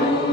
Amen.